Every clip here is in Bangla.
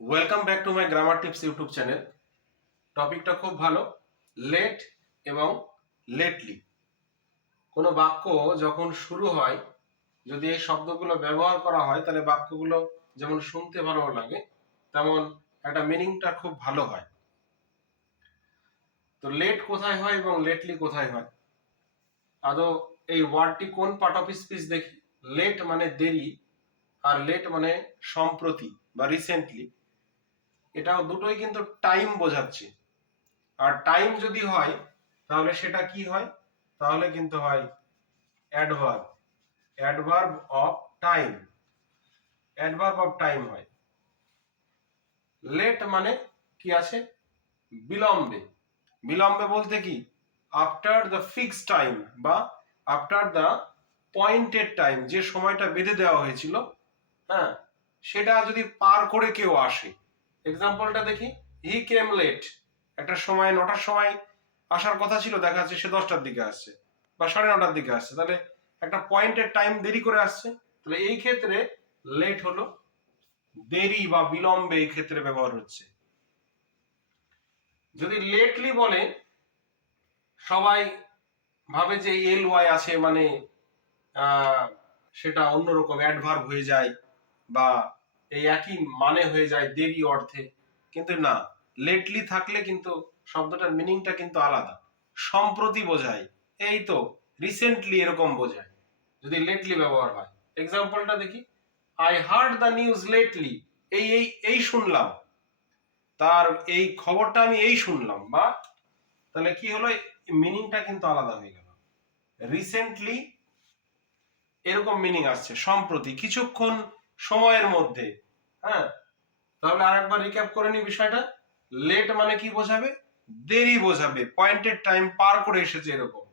Welcome back to my grammar tips YouTube channel টপিকটা খুব ভালো। লেট এবং লেটলি কোনো বাক্য যখন শুরু হয়, যদি এই শব্দগুলো ব্যবহার করা হয়, তাহলে বাক্যগুলো যেমন শুনতে ভালো লাগে, তেমন একটা মিনিংটা খুব ভালো হয়। তো লেট কোথায় হয় এবং লেটলি কোথায় হয়? আদৌ এই ওয়ার্ডটি কোন পার্ট অফ স্পিচ দেখি? লেট মানে দেরি, আর লেট মানে সম্প্রতি বা রিসেন্টলি এটাও দুটোই কিন্তু টাইম বোঝাচ্ছে। আর টাইম যদি হয়, তাহলে সেটা কি হয়? তাহলে কিন্তু হয় adverb adverb of time adverb of time হয়। লেট মানে কি আছে? বিলম্বে। বিলম্বে বলতে কি? আফটার দ্য ফিক্স টাইম বা আফটার দ্য পয়েন্টেড টাইম যে সময়টা বেঁধে দেওয়া হয়েছিল হ্যাঁ? সেটা যদি পার করে কেউ আসে এক্সাম্পলটা দেখি। হি কেম লেট একটা সময়, নটার সময় আসার কথা ছিল, দেখা যাচ্ছে সে দশটার দিকে আসছে বা সাড়ে নটার দিকে আসছে। তাহলে একটা পয়েন্টের টাইম দেরি করে আসছে। তাহলে এই ক্ষেত্রে লেট হলো। দেরি বা বিলম্বে এই ক্ষেত্রে ব্যবহার হচ্ছে। যদি লেটলি বলে, সবাই ভাবে যে এল ওয়াই আছে মানে সেটা অন্যরকম অ্যাডভার্ব হয়ে যায় বা এই একই মানে হয়ে যায় দেরি অর্থে। কিন্তু না লেটলি থাকলে কিন্তু শব্দটার মিনিংটা কিন্তু আলাদা। সম্প্রতি বোঝায়। এই তো রিসেন্টলি এরকম বোঝায়। যদি লেটলি ব্যবহার হয়। এক্সাম্পলটা দেখি। I heard the news lately এই এই এই শুনলাম। তার এই খবরটা আমি এই শুনলাম। বা তাহলে কি হলো? মিনিংটা কিন্তু আলাদা হয়ে গেল। রিসেন্টলি এরকম মিনিং আসছে। সম্প্রতি, কিছুক্ষণ সময়ের মধ্যে হ্যাঁ? তাহলে আরেকবার রিক্যাপ করে নি বিষয়টা। লেট মানে কি বোঝাবে? দেরি বোঝাবে। পয়েন্টেড টাইম পার করে এসেছে এরকম।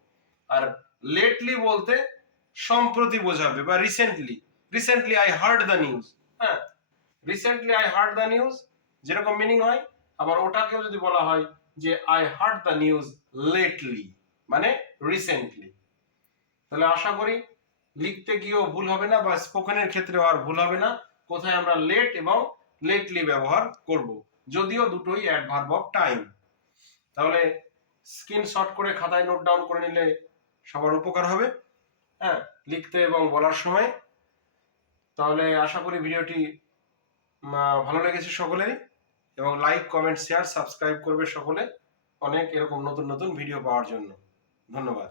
আর লেটলি বলতে সম্প্রতি বোঝাবে, বা recently recently I heard the news হ্যাঁ? Recently I heard the news যেরকম মিনিং হয়, আবার ওটাকেও যদি বলা হয় যে I heard the news lately মানে রিসেন্টলি তাহলে আশা করি লিখতে গিয়েও ভুল হবে না বা স্পোকেনের ক্ষেত্রেও আর ভুল হবে না। কোথায় আমরা লেট এবং লেটলি ব্যবহার করব? যদিও দুটোই অ্যাডভার্ব অফ টাইম তাহলে স্ক্রিনশট করে খাতায় নোট ডাউন করে নিলে সবার উপকার হবে। হ্যাঁ লিখতে এবং বলার সময়। তাহলে আশা করি ভিডিওটি ভালো লেগেছে সকলেরই। এবং লাইক কমেন্ট শেয়ার সাবস্ক্রাইব করবে সকলে অনেক এরকম নতুন নতুন ভিডিও পাওয়ার জন্য। ধন্যবাদ।